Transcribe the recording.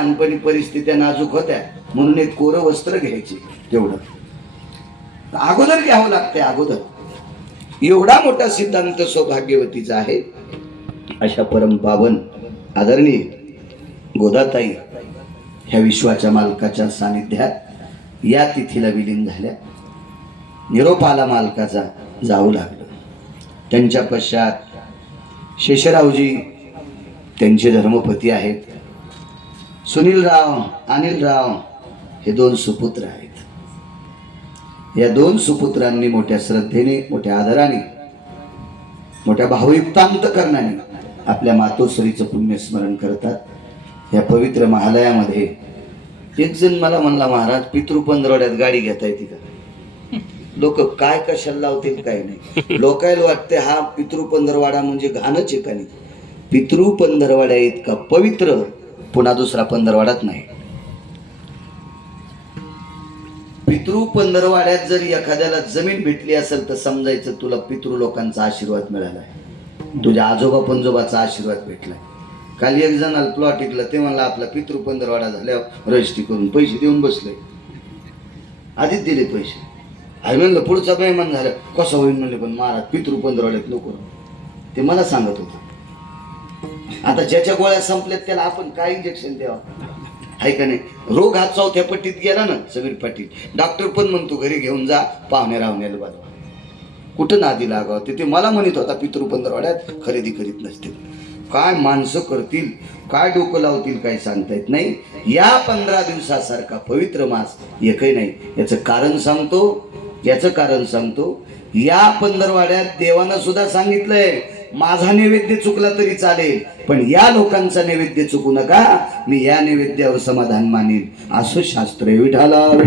लहानपणी परिस्थित्या नाजूक होत्या म्हणून एक कोरं वस्त्र घ्यायचे तेवढं. अगोदर घ्यावं लागते अगोदर. एवढा मोठा सिद्धांत सौभाग्यवतीचा आहे अशा परम पावन आदरणीय गोदाताई ह्या विश्वाच्या मालकाच्या सानिध्यात या तिथीला विलीन झाल्या. निरोप आला मालकाचा जाऊ लागलं. त्यांच्या पश्चात शेषरावजी त्यांचे धर्मपती आहेत. सुनीलराव अनिलराव हे दोन सुपुत्र आहेत. या दोन सुपुत्रांनी मोठ्या श्रद्धेने मोठ्या आदराने मोठ्या भावयुक्तांतकरणाने आपल्या मातोश्रीचं पुण्यस्मरण करतात. या पवित्र महालयामध्ये एक जण मला म्हणला महाराज पितृ पंधरवड्यात गाडी घेता येते का? लोक काय कशाला लावतील काय नाही. लोकायला वाटते हा पितृ पंधरवाडा म्हणजे घाणच आहे का नाही? पितृ पंधरवाड्या इतका पवित्र पुन्हा दुसरा पंधरवाडाच नाही. पितृ पंधरवाड्यात जर एखाद्याला जमीन भेटली असेल तर समजायचं तुला पितृ लोकांचा आशीर्वाद मिळाला आहे. तुझ्या आजोबा पंजोबाचा आशीर्वाद भेटलाय काल एक जणाला प्लॉट ऐकला ते म्हणला आपला पितृ पंधरवाडा झाल्यावर रजिस्ट्री करून पैसे देऊन बसले आधीच दिले पैसे. आई म्हणलं पुढचा बेमान झालं. कसं होईल म्हणले पण महाराज पितृ पंधरवाड्यात लोक ते मला सांगत होतं. आता ज्याच्या गोळ्या संपल्यात त्याला आपण काय इंजेक्शन द्यावं? आहे का नाही? रोग हा चौथ्या पट्टीत गेला ना समीर पाटील डॉक्टर पण म्हणतो घरी घेऊन जा पाहुण्या राहुण्याला बाजवा कुठं नादी लागावं? ते मला म्हणत होता पितृ पंधरवाड्यात खरेदी करीत नसतील. काय माणसं करतील? काय डोकं लावतील? काय सांगता येत नाही. या पंधरा दिवसासारखा पवित्र मास एकही नाही. याचं कारण सांगतो याचं कारण सांगतो. या पंधरवाड्यात देवानं सुद्धा सांगितलंय माझा नैवेद्य चुकला तरी चालेल पण या लोकांचा नैवेद्य चुकू नका मी या नैवेद्यावर समाधान मानेन असं शास्त्र विठाला